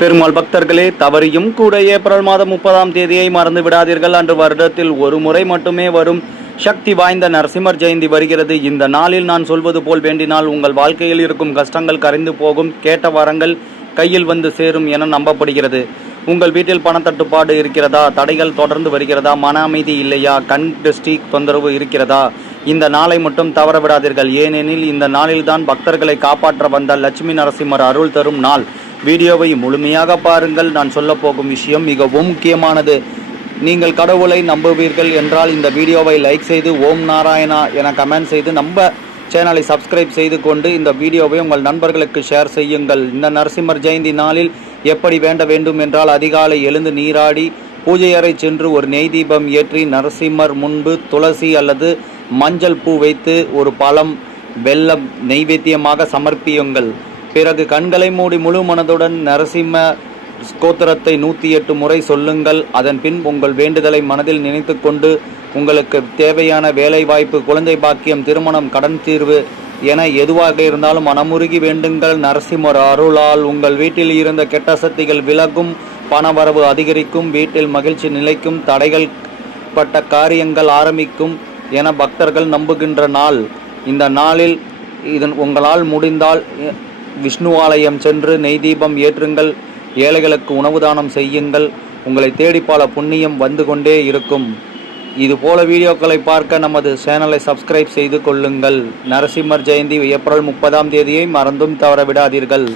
பெருமாள் பக்தர்களே, தவறியும் கூட ஏப்ரல் மாதம் 30ஆம் தேதியை மறந்து விடாதீர்கள். அன்று வருடத்தில் ஒரு முறை மட்டுமே வரும் சக்தி வாய்ந்த நரசிம்மர் ஜெயந்தி வருகிறது. இந்த நாளில் நான் சொல்வது போல் வேண்டினால் உங்கள் வாழ்க்கையில் இருக்கும் கஷ்டங்கள் கரைந்து போகும், கேட்ட வரங்கள் கையில் வந்து சேரும் என நம்பப்படுகிறது. உங்கள் வீட்டில் பணத்தட்டுப்பாடு இருக்கிறதா? தடைகள் தொடர்ந்து வருகிறதா? மன அமைதி இல்லையா? கண் திருஷ்டி தொந்தரவு இருக்கிறதா? இந்த நாளை மட்டும் தவற விடாதீர்கள். ஏனெனில் இந்த நாளில்தான் பக்தர்களை காப்பாற்ற வந்த லட்சுமி நரசிம்மர் அருள் தரும் நாள். வீடியோவை முழுமையாக பாருங்கள். நான் சொல்ல போகும் விஷயம் மிகவும் முக்கியமானது. நீங்கள் கடவுளை நம்புவீர்கள் என்றால் இந்த வீடியோவை லைக் செய்து ஓம் நாராயணா என கமெண்ட் செய்து நம்ம சேனலை சப்ஸ்கிரைப் செய்து கொண்டு இந்த வீடியோவை உங்கள் நண்பர்களுக்கு ஷேர் செய்யுங்கள். இந்த நரசிம்மர் ஜெயந்தி நாளில் எப்படி வேண்ட வேண்டும் என்றால், அதிகாலை எழுந்து நீராடி பூஜை அறை சென்று ஒரு நெய் தீபம் ஏற்றி நரசிம்மர் முன்பு துளசி அல்லது மஞ்சள் பூ வைத்து ஒரு பழம் வெல்லம் நெய்வேத்தியமாக சமர்ப்பியுங்கள். பிறகு கண்களை மூடி முழு மனதுடன் நரசிம்ம ஸ்தோத்திரத்தை 108 முறை சொல்லுங்கள். அதன் பின் உங்கள் வேண்டுதலை மனதில் நினைத்து கொண்டு உங்களுக்கு தேவையான வேலை வாய்ப்பு, குழந்தை பாக்கியம், திருமணம், கடன் தீர்வு என எதுவாக இருந்தாலும் மனமுருகி வேண்டுங்கள். நரசிம்மர் அருளால் உங்கள் வீட்டில் இருந்த கெட்ட சக்திகள் விலகும், பணவரவு அதிகரிக்கும், வீட்டில் மகிழ்ச்சி நிலைக்கும், தடைகள் பட்ட காரியங்கள் ஆரம்பிக்கும் என பக்தர்கள் நம்புகின்ற நாள். இந்த நாளில் உங்களால் முடிந்தால் விஷ்ணு ஆலயம் சென்று நெய் தீபம் ஏற்றுங்கள், ஏழைகளுக்கு உணவு தானம் செய்யுங்கள். உங்களை தேடி பல புண்ணியம் வந்து கொண்டே இருக்கும். இதுபோல வீடியோக்களை பார்க்க நமது சேனலை சப்ஸ்கிரைப் செய்து கொள்ளுங்கள். நரசிம்மர் ஜெயந்தி ஏப்ரல் 30ஆம் தேதியை மறந்தும் தவற விடாதீர்கள்.